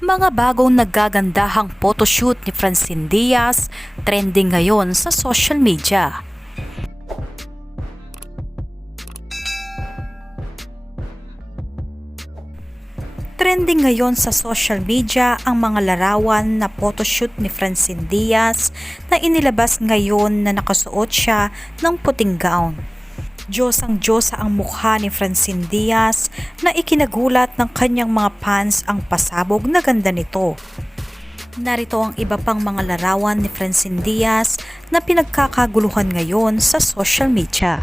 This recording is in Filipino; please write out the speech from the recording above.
Mga bagong naggagandahang photoshoot ni Francine Diaz, trending ngayon sa social media. Trending ngayon sa social media ang mga larawan na photoshoot ni Francine Diaz na inilabas ngayon na nakasuot siya ng puting gown. Diyosang-diyosa ang mukha ni Francine Diaz na ikinagulat ng kanyang mga fans ang pasabog na ganda nito. Narito ang iba pang mga larawan ni Francine Diaz na pinagkakaguluhan ngayon sa social media.